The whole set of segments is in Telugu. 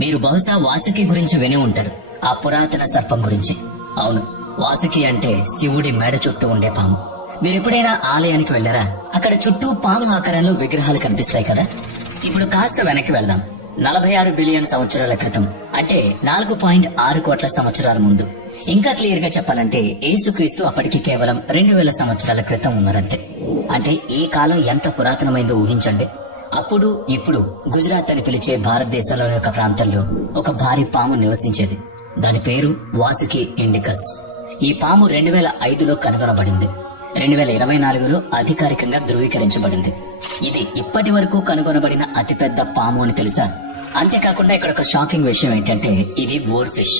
మీరు బహుశా వాసుకి గురించి వినే ఉంటారు, ఆ పురాతన సర్పం గురించి. అవును, వాసుకి అంటే శివుడి మెడ చుట్టూ ఉండే పాము. మీరు ఎప్పుడైనా ఆలయానికి వెళ్లారా? అక్కడ చుట్టూ పాము ఆకారంలో విగ్రహాలు కనిపిస్తాయి కదా. ఇప్పుడు కాస్త వెనక్కి వెళ్దాం. 46 బిలియన్ సంవత్సరాల క్రితం, అంటే 4.6 కోట్ల సంవత్సరాల ముందు. ఇంకా క్లియర్ గా చెప్పాలంటే యేసుక్రీస్తు అప్పటికి కేవలం 2000 సంవత్సరాల క్రితం ఉన్నారంతే. అంటే ఈ కాలం ఎంత పురాతనమైందో ఊహించండి. అప్పుడు ఇప్పుడు గుజరాత్ అని పిలిచే భారతదేశంలోని ఒక ప్రాంతంలో ఒక భారీ పాము నివసించేది. దాని పేరు వాసుకి ఇండికస్. ఈ పాము 2005లో కనుగొనబడింది. 2024లో అధికారికంగా ధృవీకరించబడింది. ఇది ఇప్పటి వరకు కనుగొనబడిన అతిపెద్ద పాము అని తెలుసా? అంతేకాకుండా ఇక్కడ ఒక షాకింగ్ విషయం ఏంటంటే ఇది ఓర్ ఫిష్,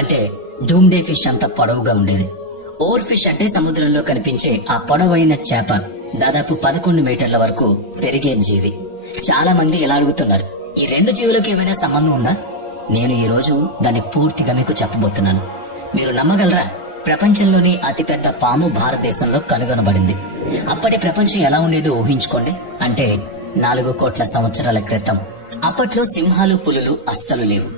అంటే డూమ్డే ఫిష్ అంత పొడవుగా ఉండేది. ఓర్ ఫిష్ అంటే సముద్రంలో కనిపించే ఆ పొడవైన చేప. దాదాపు 11 మీటర్ల వరకు పెరిగే జీవి. చాలా మంది ఇలా అడుగుతున్నారు, ఈ రెండు జీవులకు ఏమైనా సంబంధం ఉందా? నేను ఈ రోజు దాన్ని పూర్తిగా మీకు చెప్పబోతున్నాను. మీరు నమ్మగలరా? ప్రపంచంలోని అతిపెద్ద పాము భారతదేశంలో కనుగొనబడింది. అప్పటి ప్రపంచం ఎలా ఉండేదో ఊహించుకోండి. అంటే 4 కోట్ల సంవత్సరాల క్రితం. అప్పట్లో సింహాలు, పులులు అస్సలు లేవు.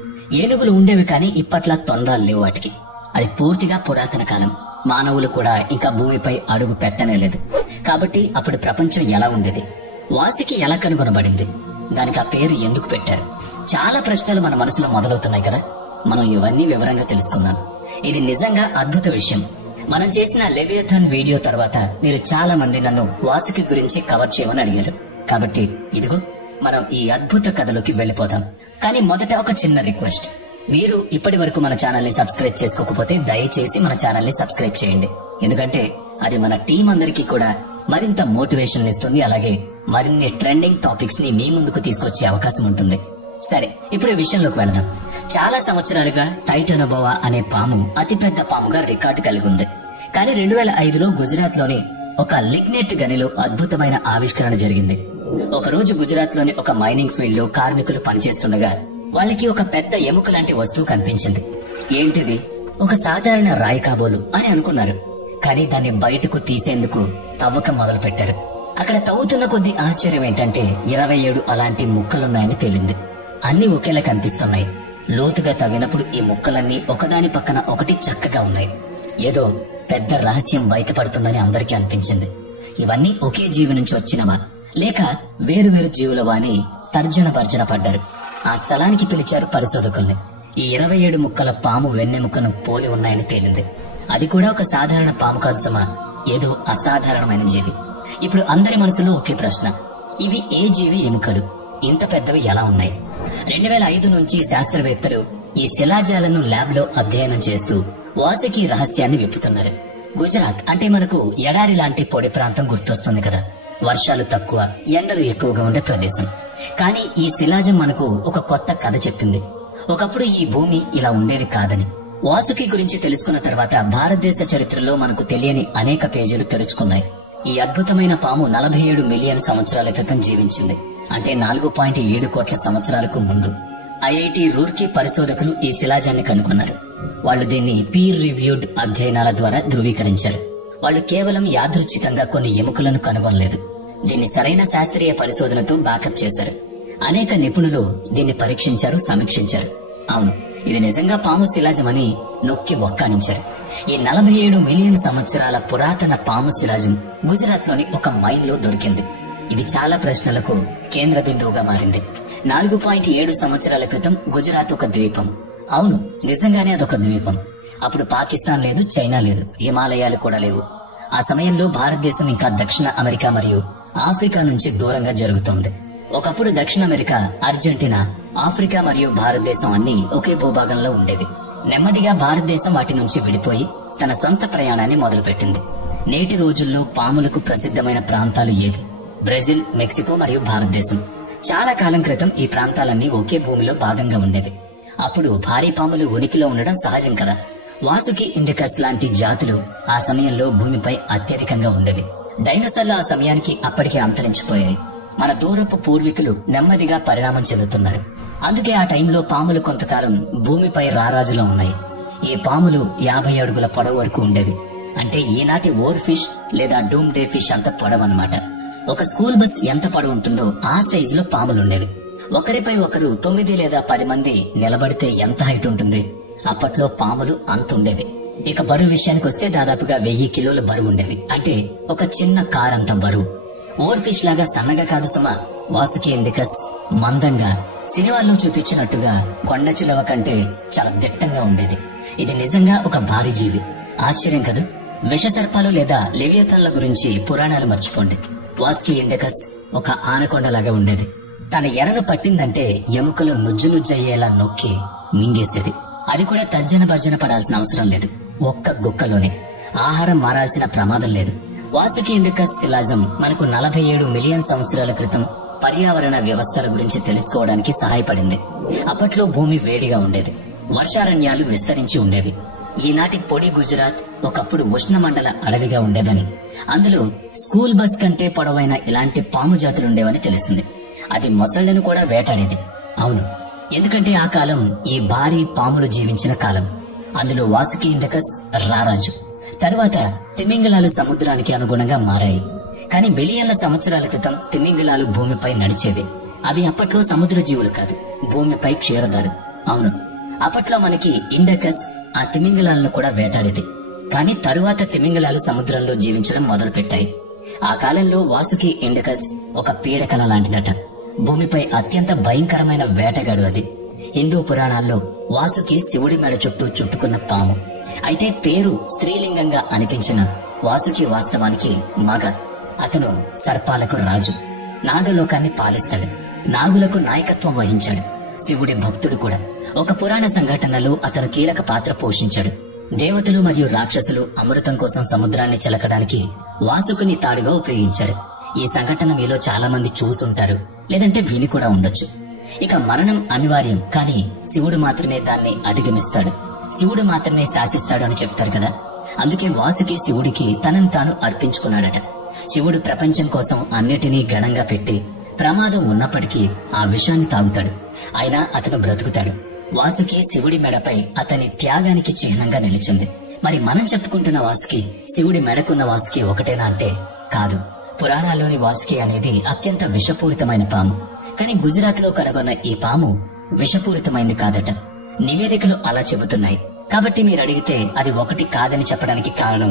ఏనుగులు ఉండేవి, కానీ ఇప్పట్లా తొండాలు లేవు వాటికి. అది పూర్తిగా పురాతన కాలం. మానవులు కూడా ఇంకా భూమిపై అడుగు పెట్టనేలేదు. కాబట్టి అప్పుడు ప్రపంచం ఎలా ఉండేది? వాసుకి ఎలా కనుగొనబడింది? దానికి ఆ పేరు ఎందుకు పెట్టారు? చాలా ప్రశ్నలు మన మనసులో మొదలవుతున్నాయి కదా. మనం ఇవన్నీ వివరంగా తెలుసుకుందాం. ఇది నిజంగా అద్భుత విషయం. మనం చేసిన లెవియథాన్ వీడియో తర్వాత మీరు చాలా మంది నన్ను వాసుకి గురించి కవర్ చేయమని అడిగారు. కాబట్టి ఇదిగో మనం ఈ అద్భుత కథలోకి వెళ్లిపోదాం. కానీ మొదట ఒక చిన్న రిక్వెస్ట్. మీరు ఇప్పటి వరకు మన ఛానల్ ని సబ్స్క్రైబ్ చేసుకోకపోతే దయచేసి మన ఛానల్ ని సబ్స్క్రైబ్ చేయండి. ఎందుకంటే అది మన టీం అందరికీ కూడా మరింత మోటివేషన్ ఇస్తుంది. అలాగే మరిన్ని ట్రెండింగ్ టాపిక్స్ ని మీ ముందుకు తీసుకొచ్చే అవకాశం ఉంటుంది. సరే, ఇప్పుడు ఈ విషయంలోకి వెళదాం. చాలా సంవత్సరాలుగా టైటానోబోవా అనే పాము అతిపెద్ద పాముగా రికార్డు కలిగి ఉంది. కానీ 2005లో గుజరాత్ లోని ఒక లిగ్నెట్ గనిలో అద్భుతమైన ఆవిష్కరణ జరిగింది. ఒక రోజు గుజరాత్ లోని ఒక మైనింగ్ ఫీల్డ్ లో కార్మికులు పనిచేస్తుండగా వాళ్ళకి ఒక పెద్ద ఎముక లాంటి వస్తువు కనిపించింది. ఏంటిది? ఒక సాధారణ రాయి కాబోలు అని అనుకున్నారు. కానీ దాన్ని బయటకు తీసేందుకు తవ్వకం మొదలు పెట్టారు. అక్కడ తవ్వుతున్న కొద్ది ఆశ్చర్యం ఏంటంటే 27 అలాంటి ముక్కలున్నాయని తేలింది. అన్ని ఒకేలా కనిపిస్తున్నాయి. లోతుగా తవ్వినప్పుడు ఈ ముక్కలన్నీ ఒకదాని పక్కన ఒకటి చక్కగా ఉన్నాయి. ఏదో పెద్ద రహస్యం బయటపడుతుందని అందరికీ అనిపించింది. ఇవన్నీ ఒకే జీవి నుంచి వచ్చినవా, లేక వేరువేరు జీవులవా అని తర్జన భర్జన పడ్డారు. ఆ స్థలానికి పిలిచారు పరిశోధకుల్ని. ఈ 27 ముక్కల పాము వెన్నెముకను పోలి ఉన్నాయని తేలింది. అది కూడా ఒక సాధారణ పాము కాదు సుమా, ఏదో అసాధారణమైన జీవి. ఇప్పుడు అందరి మనసులో ఒకే ప్రశ్న, ఇవి ఏ జీవి ఎముకలు? ఇంత పెద్దవి ఎలా ఉన్నాయి? 2005 నుంచి శాస్త్రవేత్తలు ఈ శిలాజాలను ల్యాబ్ లో అధ్యయనం చేస్తూ వాసుకి రహస్యాన్ని విప్పుతున్నారు. గుజరాత్ అంటే మనకు ఎడారి లాంటి పొడి ప్రాంతం గుర్తొస్తుంది కదా. వర్షాలు తక్కువ, ఎండలు ఎక్కువగా ఉండే ప్రదేశం. కానీ ఈ శిలాజం మనకు ఒక కొత్త కథ చెప్పింది. ఒకప్పుడు ఈ భూమి ఇలా ఉండేది కాదని. వాసుకి గురించి తెలుసుకున్న తర్వాత భారతదేశ చరిత్రలో మనకు తెలియని అనేక పేజీలు తెరుచుకున్నాయి. ఈ అద్భుతమైన పాము 47 మిలియన్ సంవత్సరాల క్రితం జీవించింది. అంటే 4.7 కోట్ల సంవత్సరాలకు ముందు. ఐఐటి రూర్కీ పరిశోధకులు ఈ శిలాజాన్ని కనుగొన్నారు. వాళ్ళు దీన్ని పీర్ రివ్యూడ్ అధ్యయనాల ద్వారా ధృవీకరించారు. వాళ్ళు కేవలం యాదృచ్ఛికంగా కొన్ని ఎముకలను కనుగొనలేదు. దీన్ని సరైన శాస్త్రీయ పరిశోధనతో బ్యాకప్ చేశారు. అనేక నిపుణులు దీన్ని పరీక్షించారు, సమీక్షించారు. అవును, ఇది నిజంగా పాము శిలాజమని నొక్కి ఒక్కానించారు. ఈ 47 మిలియన్ సంవత్సరాల పురాతన పాము శిలాజం గుజరాత్ లోని ఒక మైన్ లో దొరికింది. ఇది చాలా ప్రశ్నలకు కేంద్ర బిందువుగా మారింది. 4.7 సంవత్సరాల క్రితం గుజరాత్ ఒక ద్వీపం. అవును, నిజంగానే అదొక ద్వీపం. అప్పుడు పాకిస్తాన్ లేదు, చైనా లేదు, హిమాలయాలు కూడా లేవు. ఆ సమయంలో భారతదేశం ఇంకా దక్షిణ అమెరికా మరియు ఆఫ్రికా నుంచి దూరంగా జరుగుతోంది. ఒకప్పుడు దక్షిణ అమెరికా, అర్జెంటీనా, ఆఫ్రికా మరియు భారతదేశం అన్ని ఒకే భూభాగంలో ఉండేవి. నెమ్మదిగా భారతదేశం వాటి నుంచి విడిపోయి తన సొంత ప్రయాణాన్ని మొదలుపెట్టింది. నేటి రోజుల్లో పాములకు ప్రసిద్ధమైన ప్రాంతాలు ఏవి? బ్రెజిల్, మెక్సికో మరియు భారతదేశం. చాలా కాలం క్రితం ఈ ప్రాంతాలన్నీ ఒకే భూమిలో భాగంగా ఉండేవి. అప్పుడు భారీ పాములు ఉనికిలో ఉండడం సహజం కదా. వాసుకి ఇండికస్ లాంటి జాతులు ఆ సమయంలో భూమిపై అత్యధికంగా ఉండేవి. డైనోసార్లు ఆ సమయానికి అప్పటికే అంతరించిపోయాయి. మన దూరపు పూర్వీకులు నెమ్మదిగా పరిణామం చెందుతున్నారు. అందుకే ఆ టైంలో పాములు కొంతకాలం భూమిపై రారాజులో ఉన్నాయి. ఈ పాములు 50 అడుగుల పొడవు వరకు ఉండేవి. అంటే ఈనాటి ఓర్ ఫిష్ లేదా డూమ్ డే ఫిష్ అంత పొడవన్నమాట. ఒక స్కూల్ బస్ ఎంత పొడవు ఉంటుందో ఆ సైజులో పాములుండేవి. ఒకరిపై ఒకరు 9 లేదా 10 మంది నిలబడితే ఎంత హైట్ ఉంటుంది? అప్పట్లో పాములు అంతుండేవి. ఇక బరువు విషయానికి వస్తే దాదాపుగా 1000 కిలోల బరువు ఉండేవి. అంటే ఒక చిన్న కార్ అంత బరువు. ఓవర్ ఫిష్ లాగా సన్నగా కాదు సుమా. వాసుకి ఇండికస్ మందంగా, సినిమాల్లో చూపించినట్టుగా కొండ చిలవ కంటే చాలా దిట్టంగా ఉండేది. ఇది నిజంగా ఒక భారీ జీవి. ఆశ్చర్యం కదా. విష సర్పాలు లేదా లెవియథాన్ల గురించి పురాణాలు మర్చిపోండి. వాసుకి ఇండికస్ ఒక ఆనకొండలాగా ఉండేది. తన ఎరను పట్టిందంటే ఎముకలు నుజ్జు నుజ్జయ్యేలా నొక్కి మింగేసేది. అది కూడా తర్జన భర్జన పడాల్సిన అవసరం లేదు. ఒక్క గుక్కలోనే ఆహారం మారాల్సిన ప్రమాదం లేదు. వాసుకి ఇండికస్ శిలాజం మనకు 47 మిలియన్ సంవత్సరాల క్రితం పర్యావరణ వ్యవస్థల గురించి తెలుసుకోవడానికి సహాయపడింది. అప్పట్లో భూమి వేడిగా ఉండేది. వర్షారణ్యాలు విస్తరించి ఉండేవి. ఈనాటి పొడి గుజరాత్ ఒకప్పుడు ఉష్ణమండల అడవిగా ఉండేదని, అందులో స్కూల్ బస్ కంటే పొడవైన ఇలాంటి పాము జాతులుండేవని తెలిసింది. అది మొసళ్లను కూడా వేటాడేది. అవును, ఎందుకంటే ఆ కాలం ఈ భారీ పాములు జీవించిన కాలం. అందులో వాసుకి ఇండికస్ రారాజు. తరువాత తిమింగలాలు సముద్రానికి అనుగుణంగా మారాయి. కానీ బిలియన్ల సంవత్సరాల క్రితం తిమింగలాలు భూమిపై నడిచేవి. అవి అప్పట్లో సముద్ర జీవులు కాదు, భూమిపై క్షీరదారు. అవును, అప్పట్లో మనకి ఇండికస్ ఆ తిమింగలాలను కూడా వేటాడేది. కానీ తరువాత తిమింగలాలు సముద్రంలో జీవించడం మొదలుపెట్టాయి. ఆ కాలంలో వాసుకి ఇండికస్ ఒక పీడకల లాంటిదట. భూమిపై అత్యంత భయంకరమైన వేటగాడు అది. హిందూ పురాణాల్లో వాసుకి శివుడి మెడ చుట్టూ చుట్టుకున్న పాము. అయితే పేరు స్త్రీలింగంగా అనిపించిన వాసుకి వాస్తవానికి మగ. అతను సర్పాలకు రాజు. నాగలోకాన్ని పాలిస్తాడు. నాగులకు నాయకత్వం వహించాడు. శివుడి భక్తుడు కూడా. ఒక పురాణ సంఘటనలో అతను కీలక పాత్ర పోషించాడు. దేవతలు మరియు రాక్షసులు అమృతం కోసం సముద్రాన్ని చిలకడానికి వాసుకుని తాడుగా ఉపయోగించారు. ఈ సంఘటన మీలో చాలా మంది చూసుంటారు, లేదంటే విని కూడా ఉండొచ్చు. ఇక మరణం అనివార్యం, కానీ శివుడు మాత్రమే దాన్ని అధిగమిస్తాడు. శివుడు మాత్రమే శాసిస్తాడు అని చెప్తారు కదా. అందుకే వాసుకి శివుడికి తనను తాను అర్పించుకున్నాడట. శివుడు ప్రపంచం కోసం అన్నిటినీ గణంగా పెట్టి ప్రమాదం ఉన్నప్పటికీ ఆ విషాన్ని తాగుతాడు. అయినా అతను బ్రతుకుతాడు. వాసుకి శివుడి మెడపై అతని త్యాగానికి చిహ్నంగా నిలిచింది. మరి మనం చెప్పుకుంటున్న వాసుకి శివుడి మెడకున్న వాసుకి ఒకటేనా అంటే కాదు. పురాణాల్లోని వాసుకి అనేది అత్యంత విషపూరితమైన పాము. కానీ గుజరాత్ లో కనుగొన్న ఈ పాము విషపూరితమైంది కాదట. నివేదికలు అలా చెబుతున్నాయి. కాబట్టి మీరు అడిగితే అది ఒకటి కాదని చెప్పడానికి కారణం